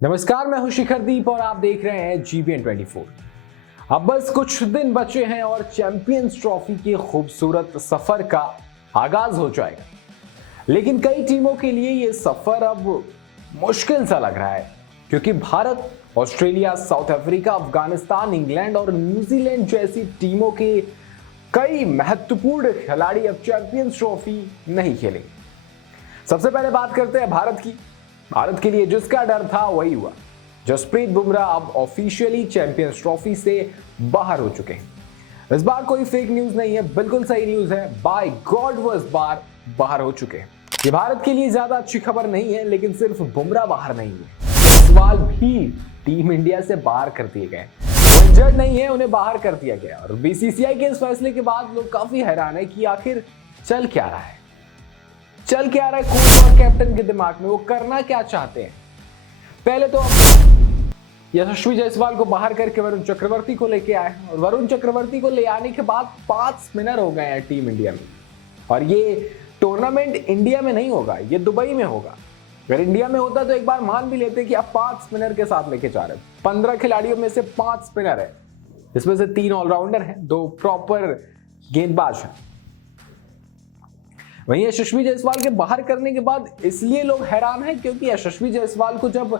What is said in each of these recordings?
नमस्कार, मैं हूं शिखर दीप और आप देख रहे हैं GBN 24। अब बस कुछ दिन बचे हैं और चैंपियंस ट्रॉफी के खूबसूरत सफर का आगाज हो जाएगा। लेकिन कई टीमों के लिए यह सफर अब मुश्किल सा लग रहा है, क्योंकि Bharat, Australia, south Africa, Afghanistan, England और न्यूजीलैंड जैसी टीमों के कई महत्वपूर्ण खिलाड़ी अब चैंपियंस ट्रॉफी नहीं खेलेंगे। सबसे पहले बात करते हैं भारत की। भारत के लिए जिसका डर था वही हुआ। जसप्रीत बुमराह अब ऑफिशियली चैंपियंस ट्रॉफी से बाहर हो चुके हैं। इस बार कोई फेक न्यूज नहीं है, बिल्कुल सही न्यूज है। बाय गॉड वो इस बार बाहर हो चुके हैं। ये भारत के लिए ज्यादा अच्छी खबर नहीं है, लेकिन सिर्फ बुमराह बाहर नहीं है, सवाल भी टीम इंडिया से बाहर कर दिए गए। इंजर्ड नहीं है, उन्हें बाहर कर दिया गया। और बीसीसीआई के इस फैसले के बाद लोग काफी हैरान है कि आखिर चल क्या रहा है कोच और कैप्टन के दिमाग में, वो करना क्या चाहते हैं। पहले तो यशस्वी जायसवाल को बाहर करके वरुण चक्रवर्ती को लेके आए, और वरुण चक्रवर्ती को ले आने के बाद 5 स्पिनर हो गए हैं टीम इंडिया में। और ये टूर्नामेंट इंडिया में नहीं होगा, ये दुबई में होगा। अगर इंडिया में होता तो एक बार मान भी लेते कि आप 5 स्पिनर के साथ लेके जा रहे हो। 15 खिलाड़ियों में से 5 स्पिनर है, इसमें से 3 ऑलराउंडर हैं, 2 प्रॉपर गेंदबाज हैं। वहीं यशस्वी जायसवाल के बाहर करने के बाद इसलिए लोग हैरान हैं क्योंकि यशस्वी जायसवाल को जब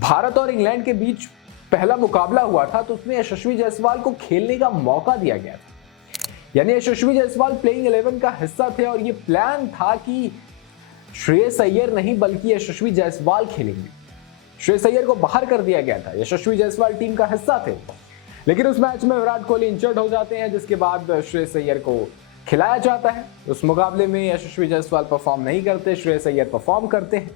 भारत और इंग्लैंड के बीच पहला मुकाबला हुआ था तो उसमें यशस्वी जायसवाल को खेलने का मौका दिया गया था। यानी यशस्वी जायसवाल प्लेइंग 11 का हिस्सा थे और ये प्लान था कि श्रेयस अय्यर नहीं बल्कि यशस्वी जायसवाल खेलेंगे। श्रेयस अय्यर को बाहर कर दिया गया था, यशस्वी जायसवाल टीम का हिस्सा थे। लेकिन उस मैच में विराट कोहली इंजर्ड हो जाते हैं, जिसके बाद श्रेयस अय्यर को खिलाया जाता है। उस मुकाबले में यशस्वी जायसवाल परफॉर्म नहीं करते, श्रेयस अय्यर परफॉर्म करते हैं।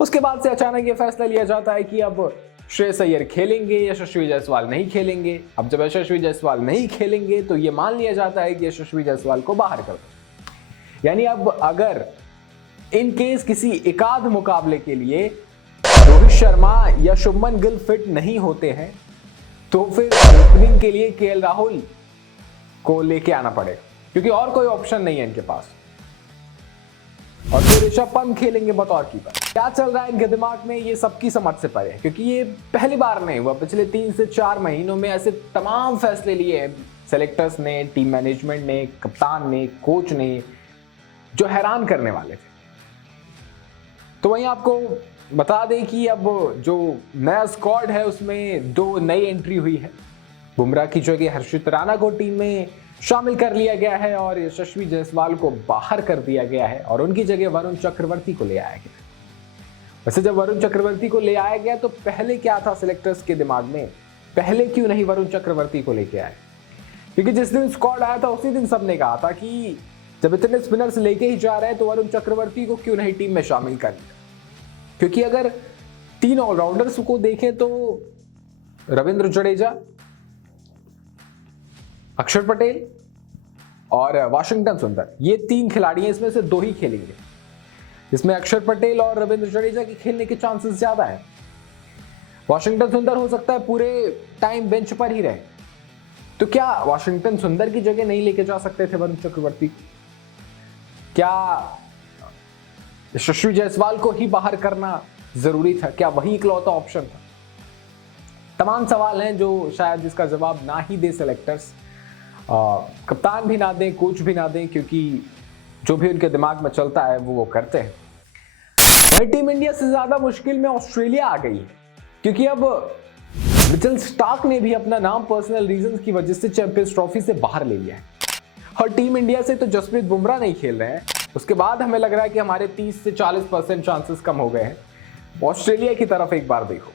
उसके बाद से अचानक ये फैसला लिया जाता है कि अब श्रेयस अय्यर खेलेंगे, यशस्वी जायसवाल नहीं खेलेंगे। अब जब यशस्वी जायसवाल नहीं खेलेंगे तो ये मान लिया जाता है कि यशस्वी जायसवाल को बाहर कर दो। यानी अब अगर इन केस किसी एकाध मुकाबले के लिए रोहित शर्मा या शुभमन गिल फिट नहीं होते हैं तो फिर ओपनिंग के लिए केएल राहुल को लेके आना पड़ेगा, क्योंकि और कोई ऑप्शन नहीं है इनके पास। और फिर ऋषभ पंत खेलेंगे बतौर कीपर। क्या चल रहा है इनके दिमाग में, ये सबकी समझ से परे है, क्योंकि ये पहली बार नहीं हुआ। पिछले 3 से 4 महीनों में ऐसे तमाम फैसले लिए हैं सेलेक्टर्स ने, टीम मैनेजमेंट ने, कप्तान ने, कोच ने, जो हैरान करने वाले थे। तो वहीं आपको बता दें कि अब जो नया स्क्वाड है उसमें 2 नई एंट्री हुई है। बुमराह की जगह हर्षित राणा को टीम में शामिल कर लिया गया है और यशस्वी जायसवाल को बाहर कर दिया गया है और उनकी जगह वरुण चक्रवर्ती को ले आया गया। वैसे जब वरुण चक्रवर्ती को ले आया गया तो पहले क्या था सिलेक्टर्स के दिमाग में, पहले क्यों नहीं वरुण चक्रवर्ती को लेके आए? क्योंकि जिस दिन स्क्वाड आया था उसी दिन सबने कहा था कि जब इतने स्पिनर्स लेके ही जा रहे हैं तो वरुण चक्रवर्ती को क्यों नहीं टीम में शामिल कर लिया। क्योंकि अगर 3 ऑलराउंडर्स को देखें तो रविंद्र जडेजा, अक्षर पटेल और वाशिंगटन सुंदर, ये 3 खिलाड़ी हैं, इसमें से 2 ही खेलेंगे। इसमें अक्षर पटेल और रविंद्र जडेजा के खेलने के चांसेस ज्यादा है। वाशिंगटन सुंदर हो सकता है पूरे टाइम बेंच पर ही रहे। तो क्या वाशिंगटन सुंदर की जगह नहीं लेके जा सकते थे वरुण चक्रवर्ती? क्या यशस्वी जायसवाल को ही बाहर करना जरूरी था? क्या वही इकलौता ऑप्शन था? तमाम सवाल हैं जो शायद जिसका जवाब ना ही दे सेलेक्टर्स, कप्तान भी ना दें, कोच भी ना दें, क्योंकि जो भी उनके दिमाग में चलता है वो करते हैं। वही टीम इंडिया से ज्यादा मुश्किल में ऑस्ट्रेलिया आ गई है, क्योंकि अब मिचेल स्टार्क ने भी अपना नाम पर्सनल रीजंस की वजह से चैंपियंस ट्रॉफी से बाहर ले लिया है। और टीम इंडिया से तो जसप्रीत बुमराह नहीं खेल रहे हैं, उसके बाद हमें लग रहा है कि हमारे 30 से 40% चांसेस कम हो गए हैं। ऑस्ट्रेलिया की तरफ एक बार देखो,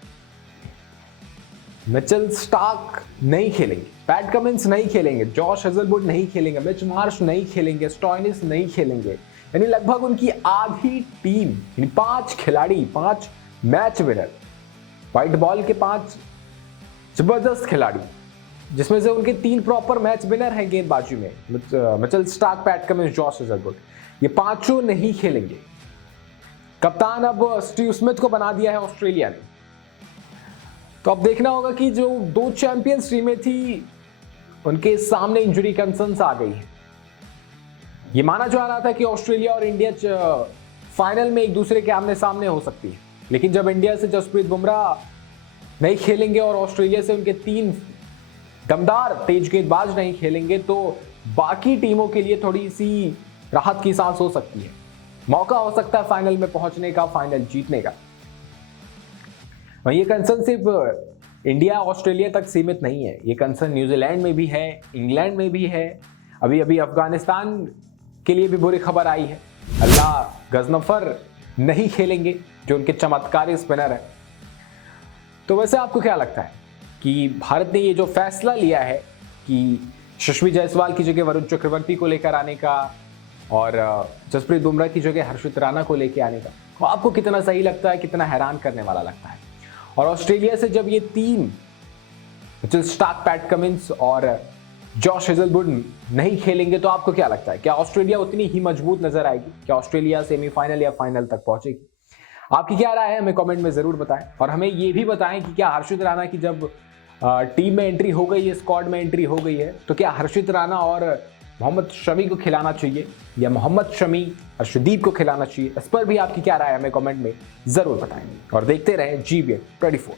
मिचेल स्टार्क नहीं खेलेंगे, पैट कमिंस नहीं खेलेंगे, जॉश हेजलवुड नहीं खेलेंगे, मिच मार्श नहीं खेलेंगे, स्टॉइनिस नहीं खेलेंगे। यानी लगभग उनकी आधी टीम, 5 खिलाड़ी, 5 मैच विनर, व्हाइट बॉल के 5 जबरदस्त खिलाड़ी, जिसमें से उनके 3 प्रॉपर मैच विनर हैं गेंदबाजी में, Mitchell Starc, PAT Cummins, Josh Hazlewood, ये 5 नहीं खेलेंगे। कप्तान अब स्टीव स्मिथ को बना दिया है ऑस्ट्रेलिया ने। तो अब देखना होगा कि जो 2 चैंपियंस टीमें थी उनके सामने इंजरी कंसर्न्स आ गई है। ये माना जा रहा था कि ऑस्ट्रेलिया और इंडिया फाइनल में एक दूसरे के आमने सामने हो सकती है, लेकिन जब इंडिया से जसप्रीत बुमराह नहीं खेलेंगे और ऑस्ट्रेलिया से उनके 3 दमदार तेज गेंदबाज नहीं खेलेंगे तो बाकी टीमों के लिए थोड़ी सी राहत की सांस हो सकती है। मौका हो सकता है फाइनल में पहुंचने का, फाइनल जीतने का। ये कंसर्न सिर्फ इंडिया ऑस्ट्रेलिया तक सीमित नहीं है, ये कंसर्न न्यूजीलैंड में भी है, इंग्लैंड में भी है। अभी अभी अफगानिस्तान के लिए भी बुरी खबर आई है, अल्लाह गजनफर नहीं खेलेंगे जो उनके चमत्कारी स्पिनर है। तो वैसे आपको क्या लगता है कि भारत ने ये जो फैसला लिया है कि यशस्वी जायसवाल की जगह वरुण चक्रवर्ती को लेकर आने का और जसप्रीत बुमराह की जगह हर्षित राणा को लेकर आने का, तो आपको कितना सही लगता है, कितना हैरान करने वाला लगता है? और ऑस्ट्रेलिया से जब ये 3 मिचेल स्टार्क, पैट कमिंस और जॉश हेजलवुड नहीं खेलेंगे तो आपको क्या लगता है, क्या ऑस्ट्रेलिया उतनी ही मजबूत नजर आएगी? क्या ऑस्ट्रेलिया सेमीफाइनल या फाइनल तक पहुंचेगी? आपकी क्या राय है हमें कमेंट में जरूर बताएं। और हमें ये भी बताएं कि क्या हर्षित राणा की जब टीम में एंट्री हो गई है, स्क्वाड में एंट्री हो गई है, तो क्या हर्षित राणा और मोहम्मद शमी को खिलाना चाहिए या मोहम्मद शमी अर्शदीप को खिलाना चाहिए? इस पर भी आपकी क्या राय है हमें कमेंट में जरूर बताएं। और देखते रहें GBN 24।